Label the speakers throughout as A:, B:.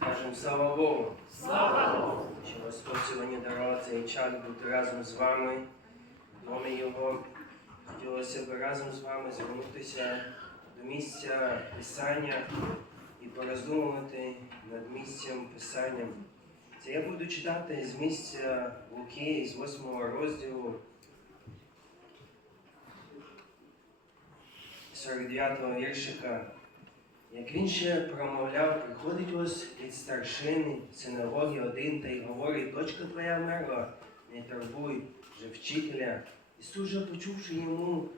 A: Скажем слава Богу,
B: Слава Богу!
A: що Господь сьогодні дарував цей час бути разом з вами. В домі Його хотілося б разом з вами звернутися до місця Писання і пороздумувати над місцем Писання. Це я буду читати з місця Луки, з 8 розділу 49 віршика. Як він ще промовляв, приходить ось від старшини синагоги один та й говорить, дочка твоя вмерла, не турбуй же вчителя. Ісус же, почувши йому,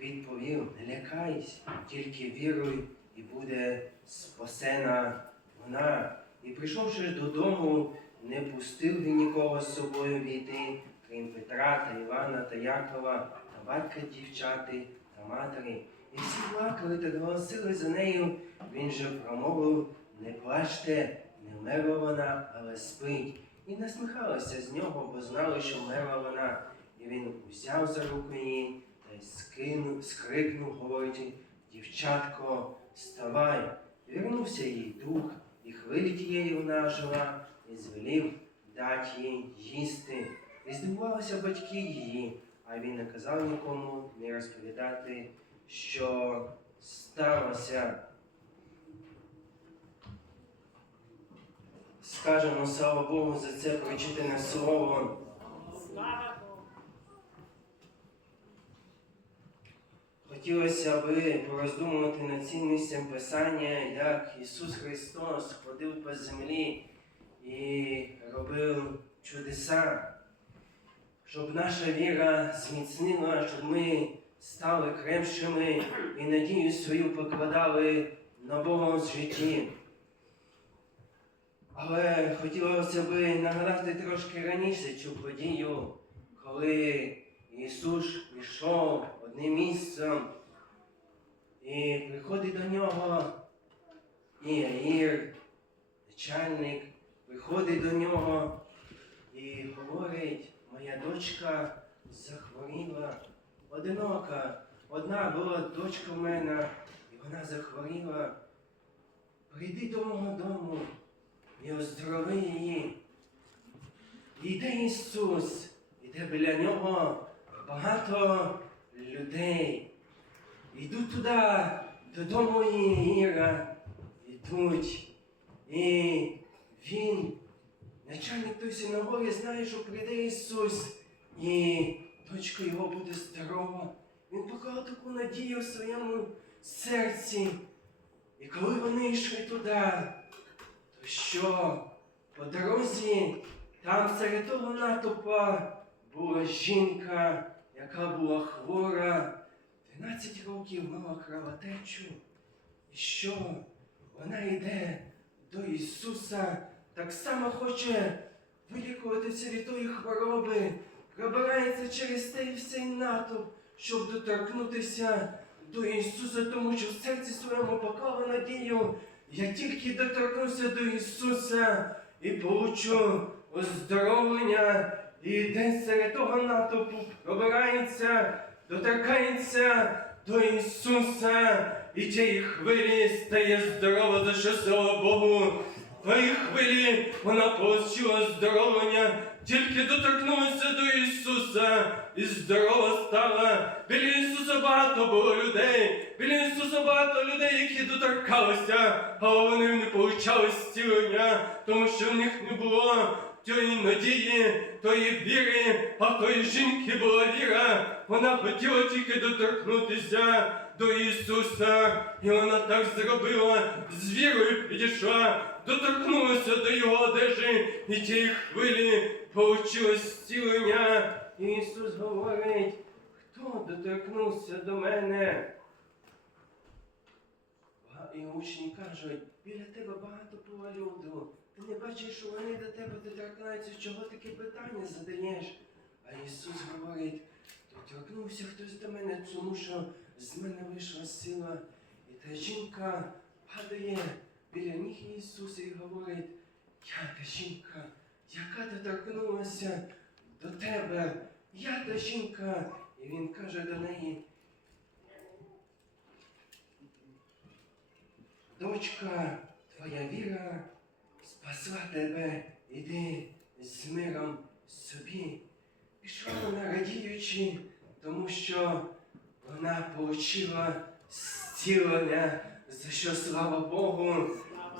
A: відповів, не лякайся, тільки віруй, і буде спасена вона. І прийшовши додому, не пустив він нікого з собою війти, крім Петра та Івана та Якова, та батька дівчати та матері. І всі плакали та голосили за нею. Він же промовив, не плачте, не вмерла вона, але спить. І насміхалися з нього, бо знали, що вмерла вона. І він узяв за руку її та й скинув, скрикнув, говорячи, дівчатко, вставай. Вернувся їй дух, і хвилі тієї вона жила, і звелів дати їй їсти. І здивувалися батьки її, а він не казав нікому не розповідати, що сталося. Скажемо слава Богу за це прочитане слово. Хотілося би пороздумувати над цим місцем Писання, як Ісус Христос ходив по землі і робив чудеса, щоб наша віра зміцнила, щоб ми стали крепшими і надію свою покладали на Бога в житті. Але хотілося би нагадати трошки раніше цю подію, коли Ісус пішов одним місцем і приходить до нього і Яїр, начальник, приходить до нього і говорить, моя дочка захворіла, одинока, одна була дочка в мене, і вона захворіла. Прийди до мого дому і оздорови її. Йде Ісус, іде біля нього багато людей. Йдуть туди, додому Іра, йдуть. І він, начальник той синагоги, знає, що прийде Ісус, і дочка його буде здорова. Він поклав таку надію в своєму серці. І коли вони йшли туди, то що по дорозі там серед того натовпа була жінка, яка була хвора, 12 років мала кровотечу. І що вона йде до Ісуса, так само хоче вилікуватися від тої хвороби, пробирається через той всей натовп, щоб доторкнутися до Ісуса, тому що в серці своєму поклала надію. Я тільки доторкнуся до Ісуса і получу оздоровлення, і десь серед того натовпу пробирається, доторкається до Ісуса, і тієї хвилі стає здорова, за що Богу. Тої хвилі вона получила оздоровлення, тільки доторкнулася до Ісуса і здорова стала. Біля Ісуса багато було людей, біля Ісуса багато людей, які доторкалися, але вони не получали зцілення, тому що в них не було тієї надії, тої віри, а в тої жінки була віра. Вона хотіла тільки доторкнутися до Ісуса, і вона так зробила, з вірою підійшла, доторкнулася до його одежі, і тієї хвилі получилось зцілення. Ісус говорить, хто доторкнувся до мене? І учні кажуть, біля тебе багато було люду. Ти не бачиш, що вони до тебе доторкаються, чого таке питання задаєш? А Ісус говорить, доторкнувся хтось до мене, тому що з мене вийшла сила. І та жінка падає біля ніг Ісуса і говорить, я та жінка, яка доторкнулася до тебе, я та жінка. І він каже до неї, дочка, твоя віра спасла тебе, іди з миром собі. Пішла вона радіючи, тому що вона получила зцілення, за що слава Богу.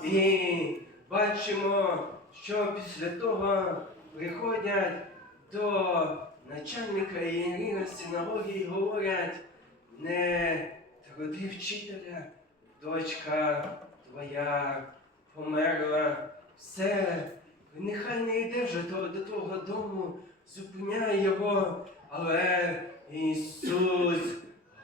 A: І бачимо, що після того приходять до начальника Єріна синагоги і говорять, не труди вчителя, дочка твоя померла, все, нехай не йде вже до, до того дому, зупиняє його, але Ісус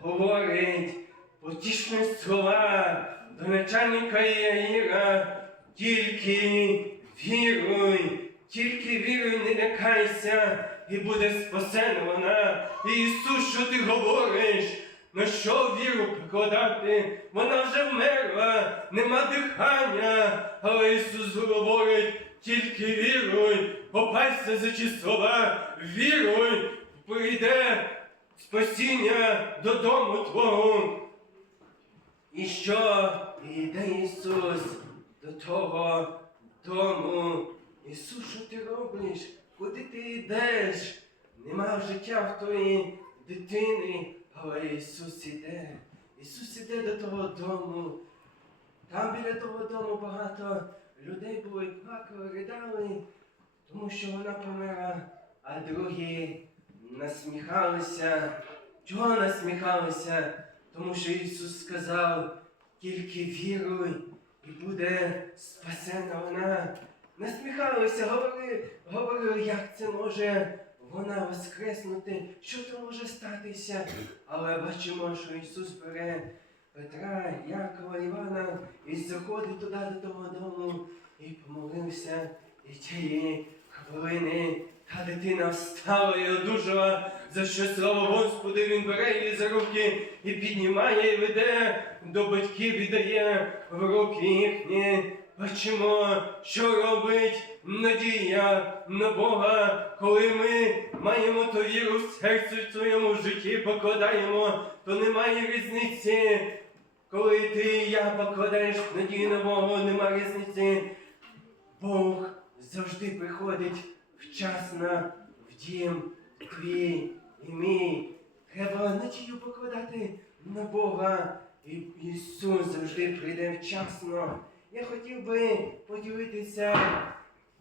A: говорить потішні слова до начальника Яїра, тільки віруй, тільки віруй, не лякайся, і буде спасена вона. Ісус, що ти говориш? На що віру покладати? Вона вже вмерла, нема дихання. Але Ісус говорить, тільки віруй, попайся за ті слова, віруй, прийде спасіння додому Твого. І що йде Ісус до того дому? Ісус, що ти робиш? Куди ти йдеш? Нема життя в тої дитини, але Ісус іде. Ісус іде до того дому. Там біля того дому багато людей були, плакали, ридали, тому що вона померла, а другі насміхалися. Чого насміхалися? Тому що Ісус сказав, тільки віруй, і буде спасена вона. Насміхалися, говорили, говорили, як це може вона воскреснути, що це може статися. Але бачимо, що Ісус бере Петра, Якова, Івана і заходить туди до того дому і помолився. І тієї хвилини та дитина встала і одужала, за що слава Господу, він бере її за руки і піднімає, і веде до батьків, віддає в руки їхні. Бачимо, що робить надія на Бога, коли ми маємо ту віру в серці в своєму житті, покладаємо, то немає різниці. Коли ти і я покладаєш надію на Бога, немає різниці. Бог завжди приходить вчасно в дім твій і мій. Треба надію покладати на Бога. І Ісус завжди прийде вчасно. Я хотів би поділитися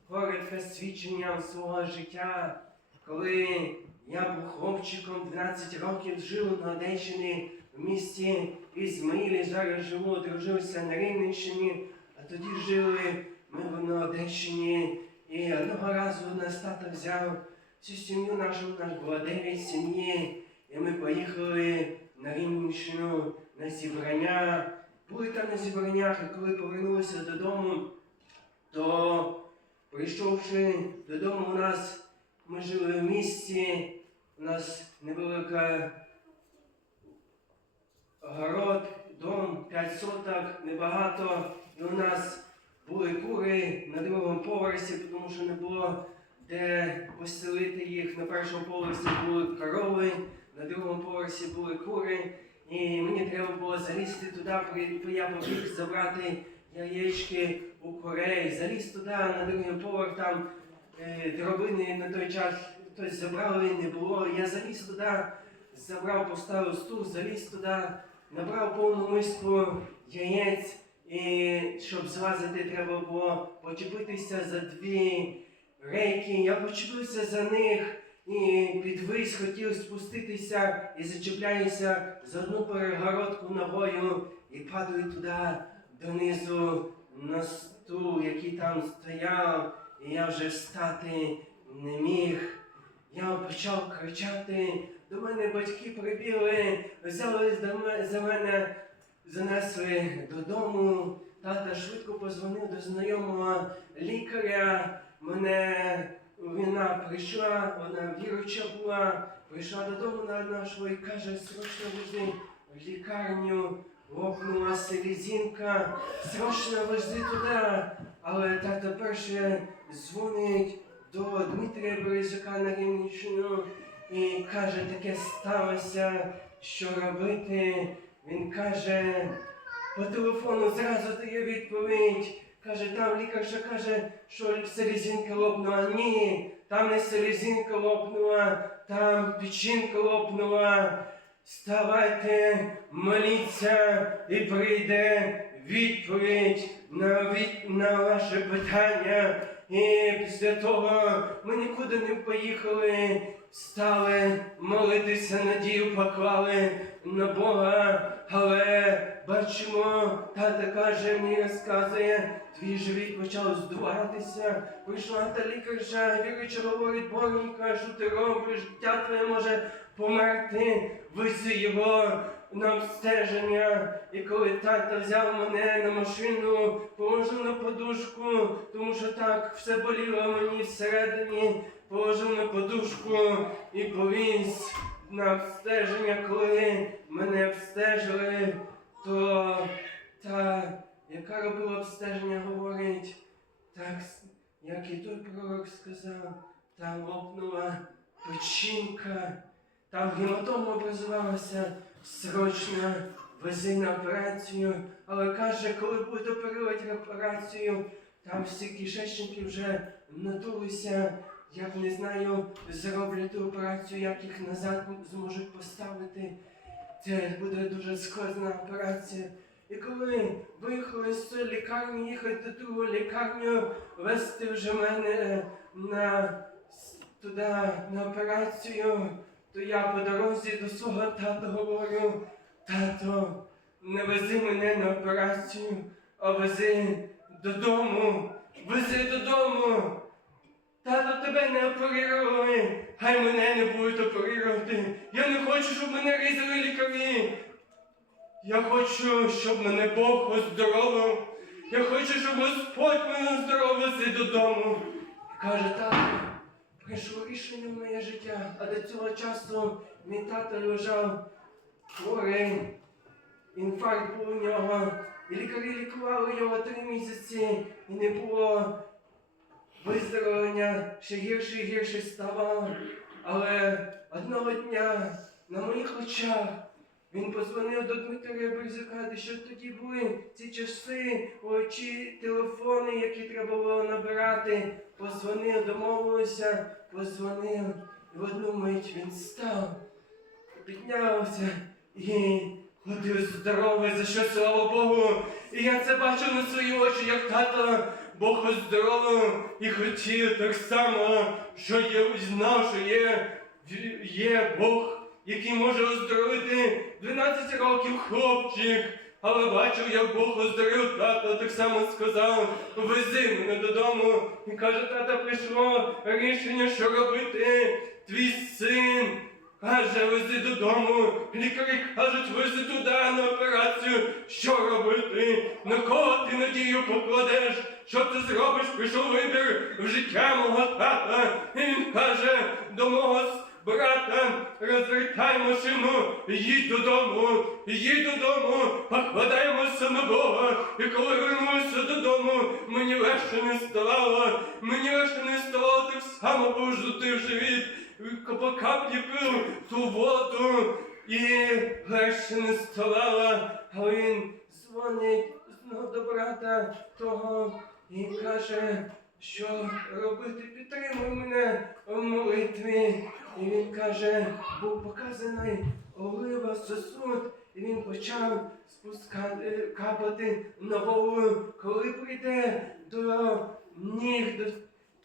A: коротко свідченням свого життя, коли я був хлопчиком 12 років, жив на Одещині в місті Ізмаїлі. Зараз живу, одружився на Рівненщині, а тоді жили ми на Одещині. І одного разу нас тата взяв всю сім'ю нашу, у нас було 9 сім'ї, і ми поїхали на Рівненщину на зібрання. Були там на зібраннях, і коли повернулися додому, то прийшовши додому, у нас ми жили в місті, у нас невелика город, дом, 5 соток, небагато, і у нас були кури на другому поверсі, тому що не було де поселити їх. На першому поверсі були корови, на другому поверсі були кури. І мені треба було залізти туди, я побіг забрати яєчки у курей, заліз туди, на другий поверх там е, дробини на той час хтось забрали, не було. Я заліз туди, забрав, поставив стул, заліз туди, набрав повну миску яєць, і щоб злазити, треба було почепитися за дві рейки. Я почепився за них і підвис, хотів спуститися і зачепляюся за одну перегородку ногою і падаю туди донизу на стул, який там стояв, і я вже встати не міг. Я почав кричати, до мене батьки прибігли, взяли за мене, занесли додому. Тата швидко позвонив до знайомого лікаря. Мене вона прийшла, вона віруча була, прийшла додому на нашого і каже, срочно вези в лікарню, лопнула селезінка, срочно вези туди. Але тата перше дзвонить до Дмитрія Березюка на Рівненщину і каже, таке сталося, що робити. Він каже, по телефону зразу дає відповідь. Каже, там лікарша каже, що селезінка лопнула. Ні, там не селезінка лопнула, там печінка лопнула. Ставайте, моліться, і прийде відповідь на, від, на ваше питання. І після того ми нікуди не поїхали, стали молитися, надію поклали на Бога. Але бачимо, тата каже, мені розказує, твій живіт почав здуватися. Прийшла та лікарша, віруюча говорить, Бога. Кажу, ти робиш, дитя твоє може померти, виси його на обстеження. І коли тата взяв мене на машину, положив на подушку, тому що так все боліло мені всередині, положив на подушку і повіз на обстеження, коли мене обстежили, то та, яка робила обстеження, говорить, так, як і той пророк сказав, там лопнула печінка, там гематома образувалася, срочно вези на операцію, але каже, коли будуть оперувати операцію, там всі кишечники вже надулися, як не знаю, зроблять ту операцію, як їх назад зможуть поставити. Це буде дуже складна операція. І коли виїхали з лікарні, їхати до другу лікарню, вести вже мене на туди на операцію, то я по дорозі до свого тата говорю, тато, не вези мене на операцію, а вези додому, вези додому. Тато, тебе не оперували, хай мене не будуть оперувати. Я не хочу, щоб мене різали лікарі. Я хочу, щоб мене Бог оздоровив. Я хочу, щоб Господь мене оздоровив додому. Каже, тато, прийшло рішення в моє життя, а до цього часу мій тато лежав хворий. Інфаркт був у нього. І лікарі лікували його три місяці, і не було виздоровлення, ще гірше і гірше ставало. Але одного дня на моїх очах він позвонив до Дмитрія Березюка, де що тоді були ці часи, очі, телефони, які треба було набирати. Позвонив, домовилися, позвонив. І в одну мить він став, піднявся і ходив здоровий, за що слава Богу. І я це бачив на свої очі, як тато Бог оздоровив і хотів так само, що є, знав, що є, є Бог, який може оздоровити 12 років хлопчик. Але бачив, як Бог оздоровив тата, так само сказав, вези мене додому. І каже, тата, прийшло рішення, що робити. Твій син каже, вези додому. Лікарі кажуть, вези туди на операцію. Що робити? На кого ти надію покладеш? Що ти зробиш? Пішов вибір в життя мого тата. І він каже до мого брата, розвертай машину, їдь додому, їдь додому, покладаємося на Бога. І коли вернувся додому, мені легше не ставало, мені легше не ставало так само, бо ждути в живіт. По каплі пив ту воду і легше не ставало, а він дзвонить знов до брата того і каже, що робити, підтримуй мене в молитві. І він каже, був показаний олива сосуд, і він почав спускати, капати на голову. Коли прийде до ніг,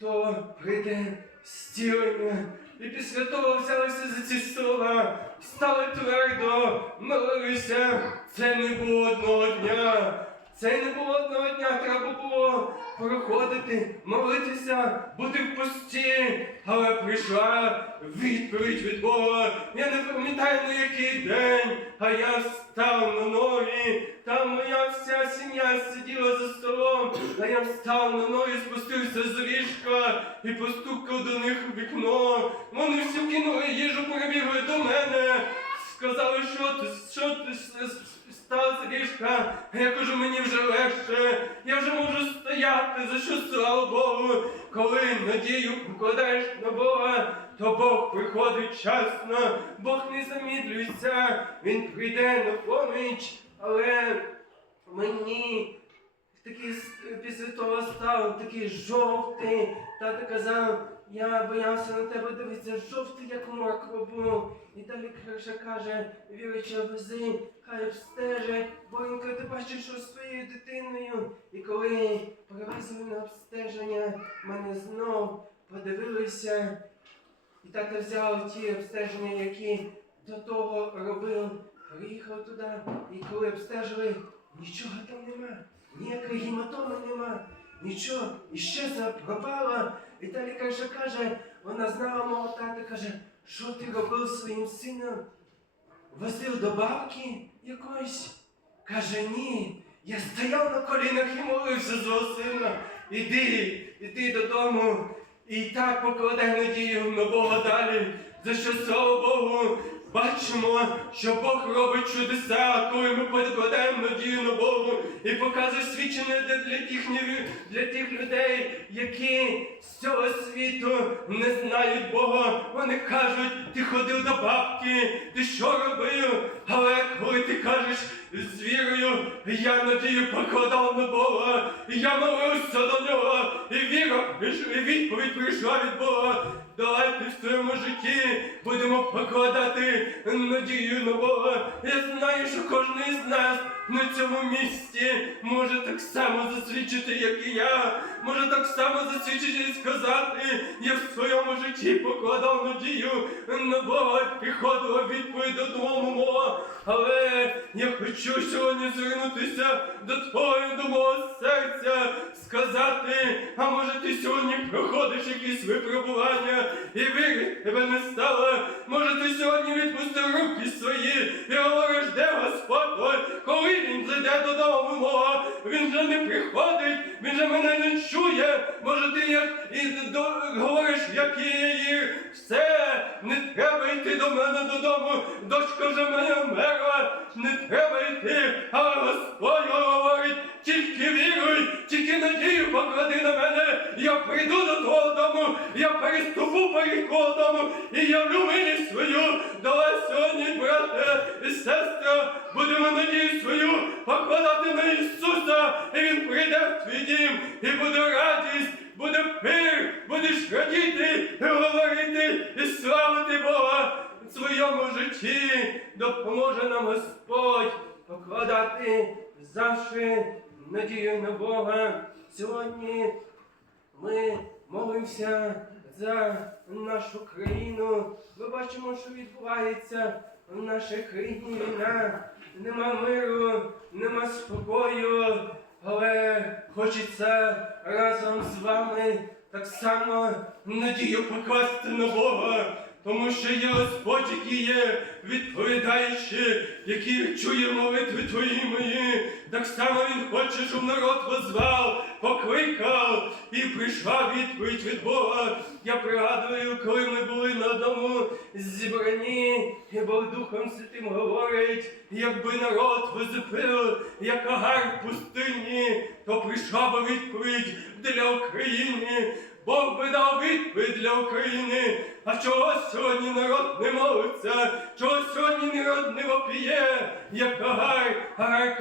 A: то прийде стілення. І після того взялися за ці слова, стали твердо, молилися. Це не було одного дня. Це не було одного дня, треба було проходити, молитися, бути в пості, але прийшла відповідь від Бога. Я не пам'ятаю на який день, а я встав на ноги. Там моя вся сім'я сиділа за столом, а я встав на ноги, спустився з ліжка і постукав до них у вікно. Вони всі кинули їжу, перебігли до мене. Сказали, що ти, що ти с- з ліжка. Я кажу, мені вже легше, я вже можу стояти, за що слава Богу. Коли надію покладаєш на Бога, то Бог приходить вчасно, Бог не замідлюється, Він прийде на поміч, але мені такий після того став такий жовтий. Тато казав, я боявся на тебе дивитися, жовтий, як морква був. І далі Криша каже, вірича вези, хай обстежать, бонька, ти бачиш, що своєю дитиною. І коли привезли на обстеження, мене знов подивилися. І тато взяв ті обстеження, які до того робив, приїхав туди, і коли обстежили, нічого там нема, ніякої гематоми нема, нічого, і ще та лікарша каже, вона знала мого тата, каже, що ти робив своїм сином? Возив до бабки якоїсь? Каже, ні. Я стояв на колінах і молився свого сина. Іди, іди додому. І так покладай надію на Бога далі. За що слава Богу, бачимо, що Бог робить чудеса, коли ми покладаємо надію на Богу і показує свідчення для, тих, для тих людей, які з цього світу не знають Бога. Вони кажуть, ти ходив до бабки, ти що робив? Але коли ти кажеш з вірою, я надію покладав на Бога, я молився до нього, і віра і відповідь прийшла від Бога. Давайте в своєму житті будемо покладати надію на Бога. Я знаю, що кожен із нас на цьому місці може так само засвідчити, як і я. Може так само засвідчити і сказати, я в своєму житті покладав надію на Бога приходила відповідь додому мого. Але я хочу сьогодні звернутися до твого до мого серця, сказати, а може ти сьогодні проходиш якісь випробування і віри тебе не стало. Може ти сьогодні відпустив руки свої і говориш, де Господь коли він зайде додому мого, він же не приходить, він же мене не чує. Може ти як і до, говориш, як і все, не треба йти до мене додому, дочка вже мене вмерла, не треба йти, але Господь говорить, тільки віруй, тільки надію поклади на мене, я прийду до твого дому, я переступу поріг твого дому і явлю мені свою. Давай сьогодні, брате і сестра, будемо надію свою покладати на Ісуса, і Він прийде в твій дім, і буде радість, буде пир, будеш радіти говорити і славити Бога в своєму житті. Допоможе нам Господь покладати завжди надію на Бога. Сьогодні ми молимося за нашу країну. Ми бачимо, що відбувається в нашій країні війна. Нема миру, нема спокою, але хочеться разом з вами так само надію покласти на Бога. Тому що є Господь, який є відповідаючи, який чує молитви твої мої. Так само Він хоче, щоб народ позвав, покликав і прийшла відповідь від Бога. Я пригадую, коли ми були на одному зібранні, і Бог Духом Святим говорить, якби народ визипив, як агар в пустині, то прийшла би відповідь для України. Бог би дав відповідь для України. А чого сьогодні народ не молиться? Чого сьогодні народ не вопіє, як Агар? Агар,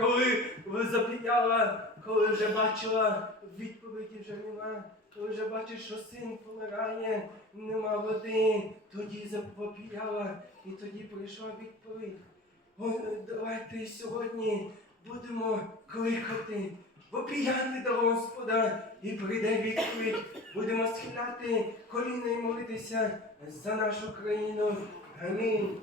A: коли запіяла, коли вже бачила, відповіді вже нема. Коли вже бачиш, що син помирає, нема води, тоді запопіяла, і тоді прийшла відповідь. О, давайте сьогодні будемо кликати, вопіяти до Господа, і прийде відповідь. Будемо схиляти коліна і молитися за нашу країну. Амінь.